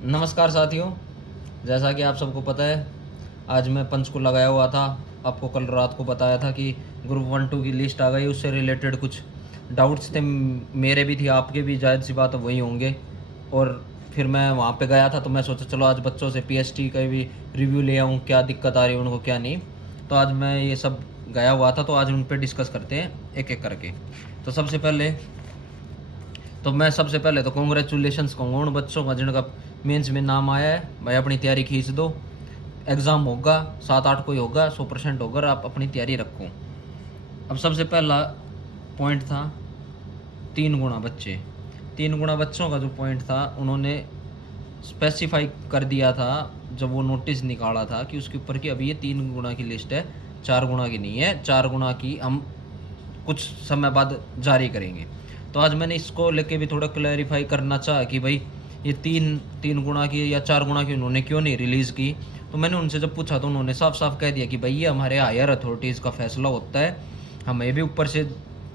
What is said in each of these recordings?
नमस्कार साथियों, जैसा कि आप सबको पता है, आज मैं पंचकुला गया हुआ था। आपको कल रात को बताया था कि ग्रुप 1-2 की लिस्ट आ गई। उससे रिलेटेड कुछ डाउट्स थे, मेरे भी थे, आपके भी, जाहिर सी बात है वही होंगे। और फिर मैं वहाँ पे गया था, तो मैं सोचा चलो आज बच्चों से पीएसटी का भी रिव्यू ले आऊँ, क्या दिक्कत आ रही है उनको क्या नहीं। तो आज मैं ये सब गया हुआ था, तो आज उन पर डिस्कस करते हैं एक एक करके। तो सबसे पहले तो कॉन्ग्रेचुलेशंस कहूँगा उन बच्चों का जिनका मेंस में नाम आया है। भाई अपनी तैयारी खींच दो, एग्ज़ाम होगा 7-8 कोई होगा, 100% होगा, आप अपनी तैयारी रखो। अब सबसे पहला पॉइंट था 3 गुणा बच्चे। 3 गुणा बच्चों का जो पॉइंट था, उन्होंने स्पेसिफाई कर दिया था जब वो नोटिस निकाला था कि उसके ऊपर कि अभी ये 3 गुणा की लिस्ट है, 4 गुणा की नहीं है। 4 गुणा की हम कुछ समय बाद जारी करेंगे। तो आज मैंने इसको लेके भी थोड़ा क्लैरिफाई करना चाहा कि भाई ये तीन गुणा की या 4 गुणा की उन्होंने क्यों नहीं रिलीज़ की। तो मैंने उनसे जब पूछा तो उन्होंने साफ साफ कह दिया कि भाई ये हमारे हायर अथॉरिटीज़ का फैसला होता है, हमें भी ऊपर से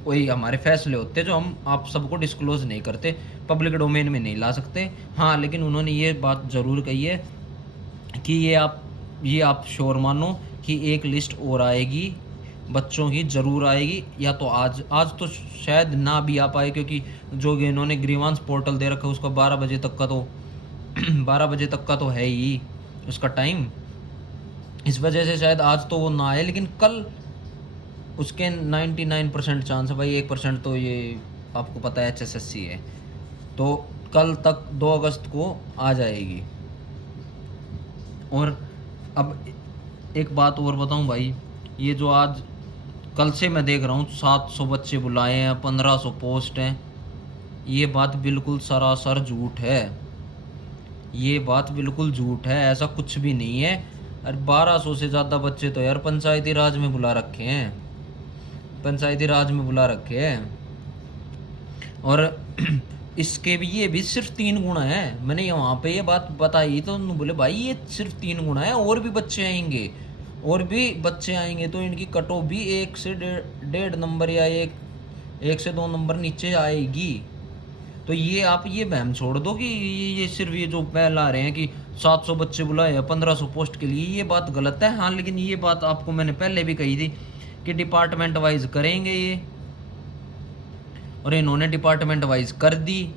वही हमारे फैसले होते हैं जो हम आप सबको डिस्क्लोज़ नहीं करते, पब्लिक डोमेन में नहीं ला सकते। हाँ, लेकिन उन्होंने ये बात ज़रूर कही है कि ये आप श्योर मानो कि एक लिस्ट और आएगी, बच्चों की ज़रूर आएगी। या तो आज तो शायद ना भी आ पाए, क्योंकि जो इन्होंने ग्रीवांस पोर्टल दे रखा है उसका 12 बजे तक का तो 12 बजे तक का तो है ही उसका टाइम। इस वजह से शायद आज तो वो ना आए, लेकिन कल उसके 99% चांस है भाई। 1% तो ये आपको पता है HSSC है, तो कल तक 2 अगस्त को आ जाएगी। और अब एक बात और बताऊं भाई, ये जो आज कल से मैं देख रहा हूँ 700 बच्चे बुलाए हैं, 1500 पोस्ट हैं, ये बात बिल्कुल सरासर झूठ है। ये बात बिल्कुल झूठ है, ऐसा कुछ भी नहीं है। अरे 1200 से ज़्यादा बच्चे तो यार पंचायती राज में बुला रखे हैं, पंचायती राज में बुला रखे हैं। और इसके भी ये भी सिर्फ 3 गुणा है। मैंने वहाँ पे ये बात बताई तो उन्होंने बोले भाई ये सिर्फ 3 गुणा है, और भी बच्चे आएंगे, और भी बच्चे आएंगे तो इनकी कट ऑफ भी 1 से 1.5 नंबर या 1 से 2 नंबर नीचे आएगी। तो ये आप ये बहम छोड़ दो कि ये सिर्फ ये जो फैला रहे हैं कि 700 बच्चे बुलाए हैं 1500 पोस्ट के लिए, ये बात गलत है। हाँ, लेकिन ये बात आपको मैंने पहले भी कही थी कि डिपार्टमेंट वाइज करेंगे ये, और इन्होंने डिपार्टमेंट वाइज कर दी।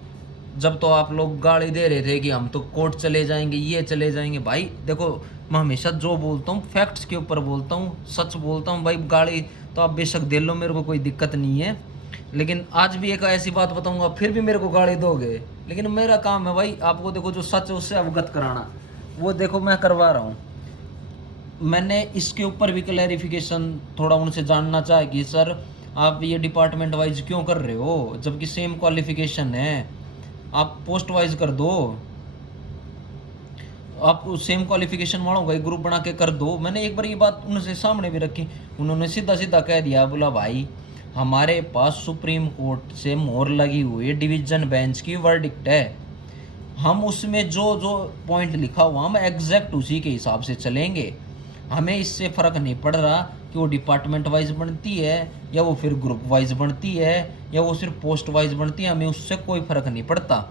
जब तो आप लोग गाली दे रहे थे कि हम तो कोर्ट चले जाएंगे, ये चले जाएंगे। भाई देखो, मैं हमेशा जो बोलता हूँ फैक्ट्स के ऊपर बोलता हूँ, सच बोलता हूँ। भाई गाली तो आप बेशक दे लो, मेरे को कोई दिक्कत नहीं है, लेकिन आज भी एक ऐसी बात बताऊंगा फिर भी मेरे को गाली दोगे। लेकिन मेरा काम है भाई आपको देखो जो सच है उससे अवगत कराना, वो देखो मैं करवा रहा हूँ। मैंने इसके ऊपर भी क्लैरिफिकेशन थोड़ा उनसे जानना चाहा कि सर आप ये डिपार्टमेंट वाइज क्यों कर रहे हो, जबकि सेम क्वालिफिकेशन है, आप पोस्ट वाइज कर दो, आप सेम क्वालिफिकेशन वालों का एक ग्रुप बना के कर दो। मैंने एक बार ये बात उनसे सामने भी रखी, उन्होंने सीधा सीधा कह दिया, बोला भाई हमारे पास सुप्रीम कोर्ट से मोहर लगी हुई डिवीजन बेंच की वर्डिक्ट है, हम उसमें जो जो पॉइंट लिखा हुआ हम एग्जैक्ट उसी के हिसाब से चलेंगे। हमें इससे फ़र्क नहीं पड़ रहा कि वो डिपार्टमेंट वाइज बनती है या वो फिर ग्रुप वाइज बनती है या वो सिर्फ पोस्ट वाइज बनती है, हमें उससे कोई फ़र्क नहीं पड़ता।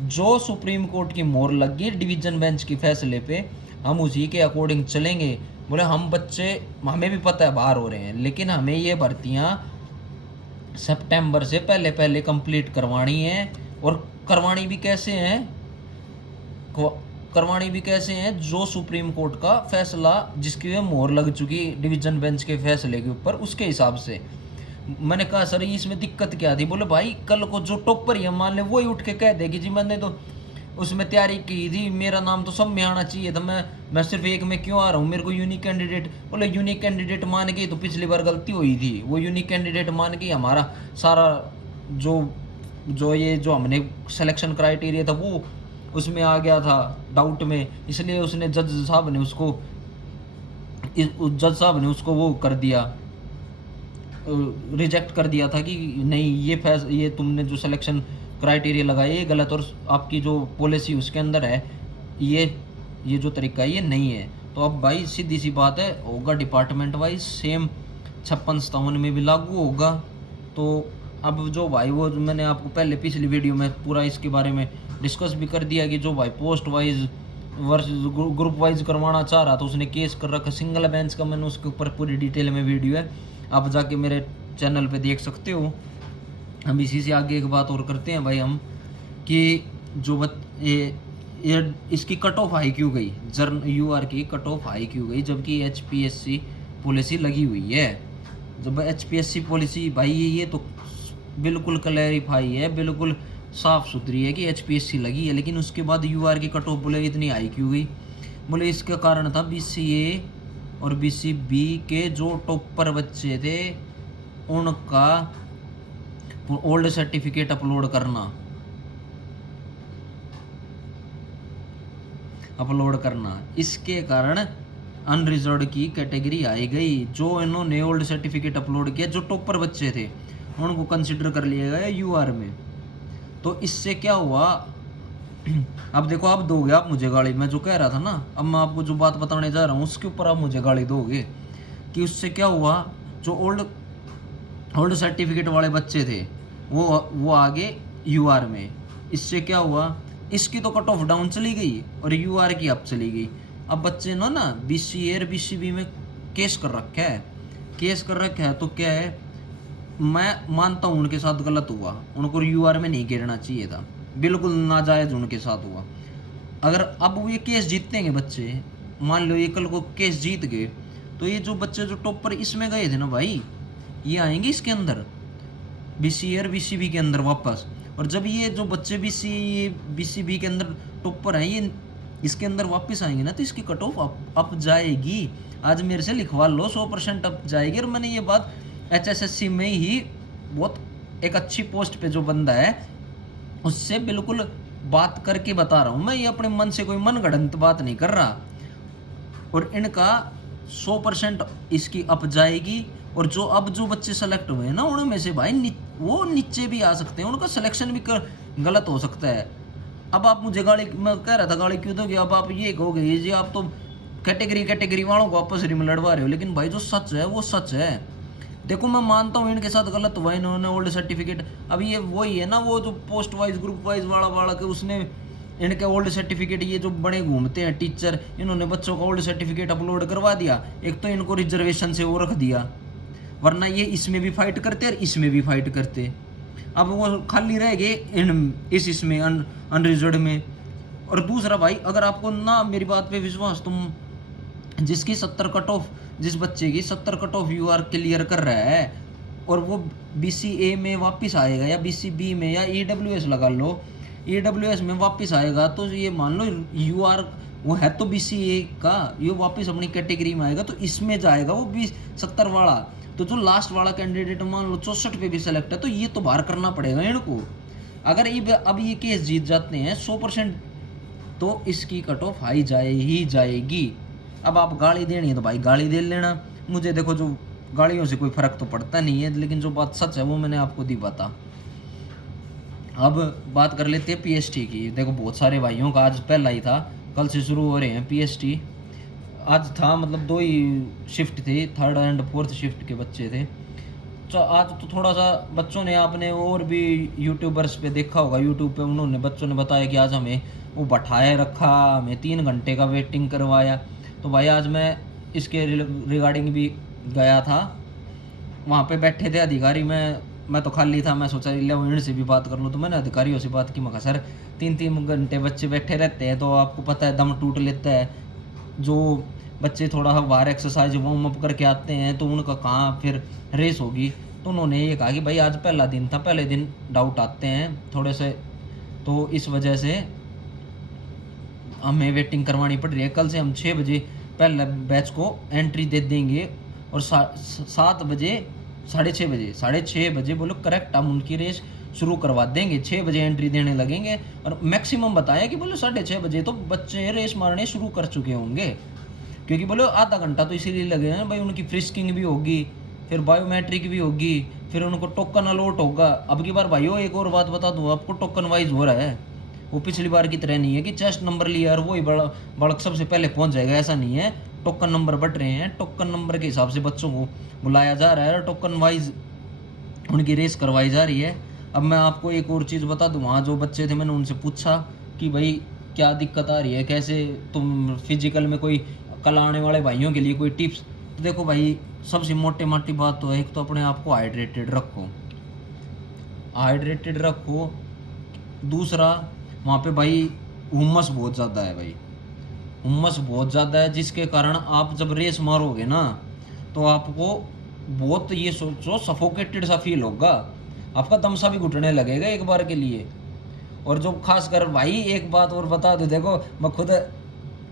जो सुप्रीम कोर्ट की मोहर लगी डिवीजन बेंच की फैसले पे, हम उसी के अकॉर्डिंग चलेंगे। बोले हम बच्चे, हमें भी पता है बाहर हो रहे हैं, लेकिन हमें ये भर्तियाँ सितंबर से पहले पहले कंप्लीट करवानी है। और करवानी भी कैसे हैं, करवानी भी कैसे हैं, जो सुप्रीम कोर्ट का फैसला जिसकी मोहर लग चुकी डिवीजन बेंच के फैसले के ऊपर, उसके हिसाब से। मैंने कहा सर इसमें दिक्कत क्या थी। बोले भाई कल को जो टॉपर ही मान ले वही उठ के कह देगी जी मैंने तो उसमें तैयारी की थी, मेरा नाम तो सब में आना चाहिए था, मैं सिर्फ एक में क्यों आ रहा हूँ, मेरे को यूनिक कैंडिडेट। बोले यूनिक कैंडिडेट मान के तो पिछली बार गलती हुई थी, वो यूनिक कैंडिडेट मान के हमारा सारा जो जो ये जो हमने सिलेक्शन क्राइटेरिया था वो उसमें आ गया था डाउट में, इसलिए उसने जज साहब ने उसको वो कर दिया, रिजेक्ट कर दिया था कि नहीं ये तुमने जो सिलेक्शन क्राइटेरिया लगाया ये गलत, और आपकी जो पॉलिसी उसके अंदर है ये जो तरीका है ये नहीं है। तो अब भाई सीधी सी बात है, होगा डिपार्टमेंट वाइज सेम 56-57 में भी लागू होगा। तो अब जो भाई वो मैंने आपको पहले पिछली वीडियो में पूरा इसके बारे में डिस्कस भी कर दिया कि जो भाई post wise versus group wise करवाना चाह रहा था उसने केस कर रखा सिंगल बेंच का। मैंने उसके ऊपर पूरी डिटेल में वीडियो है, आप जाके मेरे चैनल पे देख सकते हो। हम इसी से आगे एक बात और करते हैं भाई हम कि जो ये इसकी कट ऑफ हाई क्यों गई, जर्न यूआर की कट ऑफ हाई क्यों गई, जबकि एचपीएससी पॉलिसी लगी हुई है। जब एचपीएससी पॉलिसी भाई ये तो बिल्कुल क्लैरिफाई है, बिल्कुल साफ सुथरी है कि एचपीएससी लगी है, लेकिन उसके बाद यूआर की कट ऑफ बोले इतनी हाई क्यों गई। बोले इसका कारण था बीसीए और बीसीबी के जो टॉपर बच्चे थे उनका ओल्ड सर्टिफिकेट अपलोड करना, इसके कारण अनरिजर्व की कैटेगरी आई गई। जो इन्होंने ओल्ड सर्टिफिकेट अपलोड किया, जो टॉपर बच्चे थे उनको कंसिडर कर लिया गया यूआर में। तो इससे क्या हुआ, अब देखो आप दोगे आप मुझे गाली, मैं जो कह रहा था ना, अब मैं आपको जो बात बताने जा रहा हूँ उसके ऊपर आप मुझे गाली दोगे कि उससे क्या हुआ, जो ओल्ड सर्टिफिकेट वाले बच्चे थे वो आगे यूआर में। इससे क्या हुआ, इसकी तो कट ऑफ डाउन चली गई और यूआर की अप चली गई। अब बच्चे ना बीसीए और बीसीबी में केस कर रखा है, तो क्या है, मैं मानता हूँ उनके साथ गलत हुआ, उनको यूआर में नहीं गिरना चाहिए था, बिल्कुल नाजायज उनके साथ हुआ। अगर अब वो ये केस जीतेंगे बच्चे, मान लो ये कल को केस जीत गए, तो ये जो बच्चे जो टॉपर इसमें गए थे ना भाई, ये आएंगे इसके अंदर बीसीए और बीसीबी के अंदर वापस। और जब ये जो बच्चे बीसीबी के अंदर टॉपर हैं ये इसके अंदर वापस आएंगे ना, तो इसकी कट ऑफ अप जाएगी। आज मेरे से लिखवा लो 100% अप जाएगी। और मैंने ये बात एचएसएससी में ही बहुत एक अच्छी पोस्ट पे जो बंदा है उससे बिल्कुल बात करके बता रहा हूँ मैं, ये अपने मन से कोई मनगढ़ंत बात नहीं कर रहा। और इनका 100% इसकी अप जाएगी। और जो बच्चे सेलेक्ट हुए हैं ना, उनमें से भाई वो नीचे भी आ सकते हैं, उनका सिलेक्शन भी गलत हो सकता है। अब आप मुझे गाली, मैं कह रहा था गाली क्यों दोगे, अब आप ये कहोगे ये जी आप तो कैटेगरी वालों को आपस में लड़वा रहे हो। लेकिन भाई जो सच है वो सच है। देखो मैं मानता हूँ इनके साथ गलत हुआ, इन्होंने ओल्ड सर्टिफिकेट, अब ये वही है ना वो जो पोस्ट वाइज ग्रुप वाइज वाला के उसने इनके ओल्ड सर्टिफिकेट, ये जो बड़े घूमते हैं टीचर, इन्होंने बच्चों का ओल्ड सर्टिफिकेट अपलोड करवा दिया। एक तो इनको रिजर्वेशन से वो रख दिया, वरना ये इसमें भी फाइट करते और इसमें भी फाइट करते। अब वो खाली रह गए इसमें अनरिजर्व में। और दूसरा भाई, अगर आपको ना मेरी बात पे विश्वास, तुम जिसकी 70 कट ऑफ, जिस बच्चे की 70 कट ऑफ यूआर क्लियर कर रहा है और वो बीसीए में वापस आएगा या बीसीबी में या ईडब्ल्यूएस लगा लो, ईडब्ल्यूएस में वापस आएगा, तो ये मान लो यूआर वो है तो बीसीए का, ये वापस अपनी कैटेगरी में आएगा तो इसमें जाएगा वो 70 वाला। तो जो लास्ट वाला कैंडिडेट मान लो 64 पे भी सेलेक्ट है, तो ये तो बाहर करना पड़ेगा इनको। अगर अब ये केस जीत जाते हैं 100%, तो इसकी कट ऑफ हाई ही जाएगी। अब आप गाली देनी है तो भाई गाली दे लेना, मुझे देखो जो गालियों से कोई फर्क तो पड़ता नहीं है, लेकिन जो बात सच है वो मैंने आपको दी बता। अब बात कर लेते हैं पीएसटी की। देखो बहुत सारे भाइयों का आज पहला ही था, कल से शुरू हो रहे हैं पीएसटी। आज था मतलब 2 ही शिफ्ट थे, 3rd एंड 4th शिफ्ट के बच्चे थे। तो आज तो थोड़ा सा बच्चों ने, आपने और भी यूट्यूबर्स पे देखा होगा, यूट्यूब पे उन्होंने बच्चों ने बताया कि आज हमें वो बैठाए रखा, हमें 3 घंटे का वेटिंग करवाया। तो भाई आज मैं इसके रिगार्डिंग भी गया था, वहाँ पे बैठे थे अधिकारी, मैं तो खाली था, मैं सोचा इन्हीं से भी बात कर लूँ। तो मैंने अधिकारियों से बात की, मैं कहा सर 3-3 घंटे बच्चे बैठे रहते हैं तो आपको पता है दम टूट लेता है। जो बच्चे थोड़ा बाहर एक्सरसाइज वार्म अप करके आते हैं तो उनका कहाँ फिर रेस होगी। तो उन्होंने ये कहा कि भाई आज पहला दिन था, पहले दिन डाउट आते हैं थोड़े से, तो इस वजह से हमें वेटिंग करवानी पड़ रही है। कल से हम 6 बजे पहले बैच को एंट्री दे देंगे और 7 बजे 6:30 बजे बोलो करेक्ट हम उनकी रेस शुरू करवा देंगे। 6 बजे एंट्री देने लगेंगे और मैक्सिमम बताया कि बोलो 6:30 बजे तो बच्चे रेस मारने शुरू कर चुके होंगे, क्योंकि बोलो आधा घंटा तो इसीलिए लगे हैं भाई, उनकी फ्रिस्किंग भी होगी, फिर बायोमेट्रिक भी होगी, फिर उनको टोकन अलॉट होगा। अब की बार भाइयों एक और बात बता दूँ आपको, टोकन वाइज हो रहा है, वो पिछली बार की तरह नहीं है कि चेस्ट नंबर लिया और वही बालक सबसे पहले पहुंच जाएगा, ऐसा नहीं है। टोकन नंबर बढ़ रहे हैं, टोकन नंबर के हिसाब से बच्चों को बुलाया जा रहा है और टोकन वाइज उनकी रेस करवाई जा रही है। अब मैं आपको एक और चीज़ बता दूँ, वहाँ जो बच्चे थे मैंने उनसे पूछा कि भाई क्या दिक्कत आ रही है, कैसे तुम फिजिकल में कोई कल आने वाले भाइयों के लिए कोई टिप्स। तो देखो भाई, सबसे मोटे मोटी बात तो है, एक तो अपने आप को हाइड्रेटेड रखो, हाइड्रेटेड रखो। दूसरा, वहाँ पे भाई हुम्मस बहुत ज़्यादा है भाई, हुम्मस बहुत ज़्यादा है, जिसके कारण आप जब रेस मारोगे ना तो आपको बहुत, ये सोचो, सफोकेटेड सा फील होगा, आपका दम सा भी घुटने लगेगा एक बार के लिए। और जो खासकर भाई एक बात और बता दो, देखो मैं खुद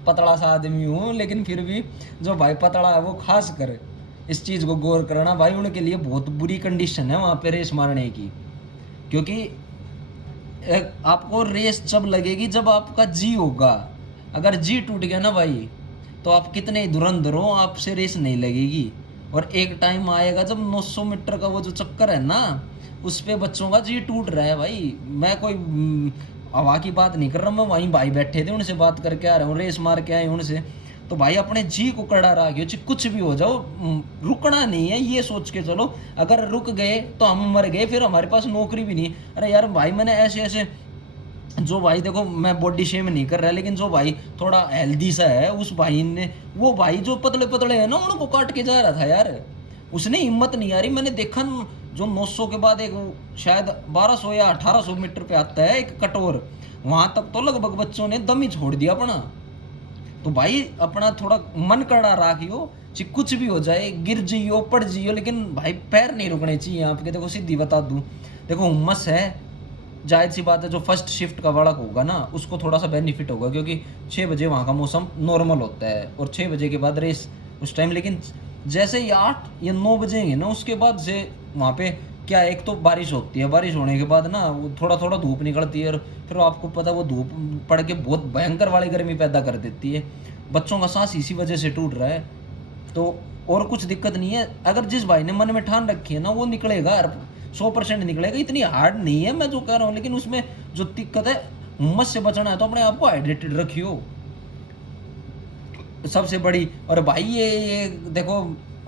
पतला सा आदमी हूँ, लेकिन फिर भी जो भाई पतला है वो खास कर इस चीज़ को गौर करना भाई, उनके लिए बहुत बुरी कंडीशन है वहाँ पे रेस मारने की। क्योंकि आपको रेस जब लगेगी जब आपका जी होगा, अगर जी टूट गया ना भाई तो आप कितने ही धुरंधर हो, आपसे रेस नहीं लगेगी। और एक टाइम आएगा जब 900 मीटर का वो जो चक्कर है ना, उस पे बच्चों का जी टूट रहा है भाई। मैं कोई हवा की बात नहीं कर रहा, मैं वहीं भाई बैठे थे उनसे बात करके आ रहा हूँ, रेस मार के आए उनसे। तो भाई अपने जी को कड़ा रखियो, चाहे कुछ भी हो जाओ, रुकना नहीं है, ये सोच के चलो। अगर रुक गए तो हम मर गए, फिर हमारे पास नौकरी भी नहीं। अरे यार भाई, मैंने ऐसे ऐसे, जो भाई देखो मैं बॉडी शेम नहीं कर रहा, लेकिन जो भाई थोड़ा हेल्दी सा है, उस भाई ने, वो भाई जो पतले पतले है ना, उनको काट के जा रहा था यार, उसने हिम्मत नहीं आ रही। मैंने देखा जो 900 के बाद एक शायद 1200 या 1800 मीटर पे आता है एक कटोर, वहां तक तो लगभग बच्चों ने दम ही छोड़ दिया अपना। तो भाई अपना थोड़ा मन कड़ा रखियो, चाहे कुछ भी हो जाए, गिर जियो पड़ जियो, लेकिन भाई पैर नहीं रुकने चाहिए आपके। देखो सीधी बता दूं, देखो हुम्मस है, जाहिर सी बात है, जो फर्स्ट शिफ्ट का बालक होगा ना उसको थोड़ा सा बेनिफिट होगा, क्योंकि 6 बजे वहाँ का मौसम नॉर्मल होता है और 6 बजे के बाद रेस उस टाइम। लेकिन जैसे ही 8 या 9 बजेंगे ना, उसके बाद से वहाँ पे क्या, एक तो बारिश होती है, बारिश होने के बाद ना वो थोड़ा थोड़ा धूप निकलती है, और फिर आपको पता वो धूप पड़ के बहुत भयंकर वाली गर्मी पैदा कर देती है। बच्चों का सांस इसी वजह से टूट रहा है। तो और कुछ दिक्कत नहीं है, अगर जिस भाई ने मन में ठान रखी है ना, वो निकलेगा, 100% निकलेगा, इतनी हार्ड नहीं है मैं जो कह रहा हूँ। लेकिन उसमें जो दिक्कत है, हुम्मस से बचना है तो अपने आप को हाइड्रेटेड रखियो, सबसे बड़ी। और भाई ये देखो,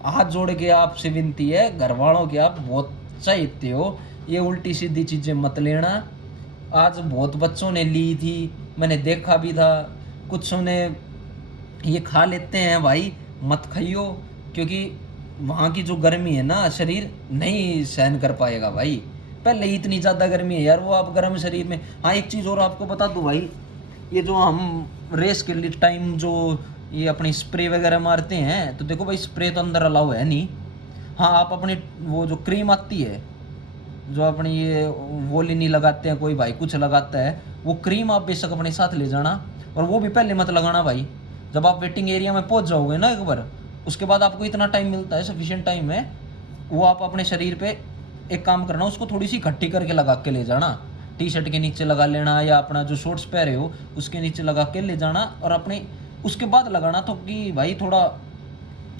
हाथ जोड़ के आपसे विनती है, घर वालों के, आप बहुत चाहते हो, ये उल्टी सीधी चीज़ें मत लेना। आज बहुत बच्चों ने ली थी, मैंने देखा भी था, कुछ ने ये खा लेते हैं भाई, मत खाइयो, क्योंकि वहाँ की जो गर्मी है ना, शरीर नहीं सहन कर पाएगा भाई। पहले ही इतनी ज़्यादा गर्मी है यार, वो आप गर्म शरीर में। हाँ एक चीज़ और आपको बता दूँ भाई, ये जो हम रेस के लिए टाइम जो ये अपनी स्प्रे वगैरह मारते हैं, तो देखो भाई स्प्रे तो अंदर अलाउ है नहीं। हाँ आप अपनी वो जो क्रीम आती है, जो अपनी ये वोलिनी लगाते हैं, कोई भाई कुछ लगाता है, वो क्रीम आप बेशक अपने साथ ले जाना, और वो भी पहले मत लगाना भाई। जब आप वेटिंग एरिया में पहुंच जाओगे ना एक बार, उसके बाद आपको इतना टाइम मिलता है, सफिशिएंट टाइम है, वो आप अपने शरीर पे एक काम करना, उसको थोड़ी सी इकट्ठी करके लगा के ले जाना, टी शर्ट के नीचे लगा लेना, या अपना जो शॉर्ट्स पहरे हो उसके नीचे लगा के ले जाना, और अपने उसके बाद लगाना, तो कि भाई थोड़ा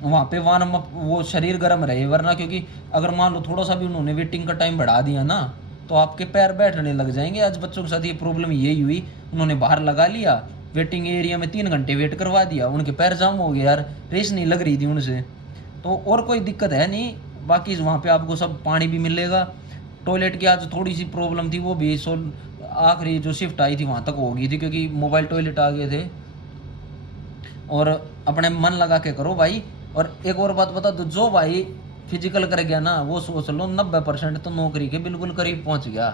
वहाँ पे वार्म अप, वो शरीर गर्म रहे। वरना क्योंकि अगर मान लो थोड़ा सा भी उन्होंने वेटिंग का टाइम बढ़ा दिया ना, तो आपके पैर बैठने लग जाएंगे। आज बच्चों के साथ ये प्रॉब्लम यही हुई, उन्होंने बाहर लगा लिया, वेटिंग एरिया में 3 घंटे वेट करवा दिया, उनके पैर जाम हो गए यार, रेस नहीं लग रही थी उनसे। तो और कोई दिक्कत है नहीं, बाकी वहाँ पे आपको सब पानी भी मिलेगा। टॉयलेट की आज थोड़ी सी प्रॉब्लम थी, वो भी आखिरी जो शिफ्ट आई थी वहाँ तक हो गई थी, क्योंकि मोबाइल टॉयलेट आ गए थे। और अपने मन लगा के करो भाई। और एक और बात बता दो, जो भाई फिजिकल कर गया ना, वो सोच लो 90% तो नौकरी के बिल्कुल करीब पहुंच गया।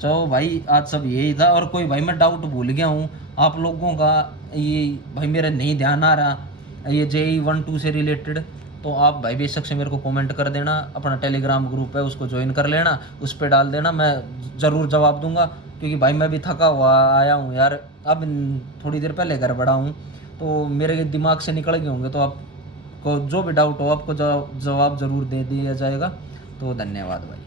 चलो भाई आज सब यही था। और कोई भाई मैं डाउट भूल गया हूँ आप लोगों का, ये भाई मेरा नहीं ध्यान आ रहा ये JEE 1-2 से रिलेटेड, तो आप भाई बेशक से मेरे को कमेंट कर देना। अपना टेलीग्राम ग्रुप है उसको ज्वाइन कर लेना, उस पर डाल देना, मैं ज़रूर जवाब दूंगा। क्योंकि भाई मैं भी थका हुआ आया हूँ यार, अब थोड़ी देर पहले घर बढ़ा हूँ, तो मेरे दिमाग से निकल गए होंगे। तो आपको जो भी डाउट हो, आपको जवाब ज़रूर दे दिया जाएगा। तो धन्यवाद भाई।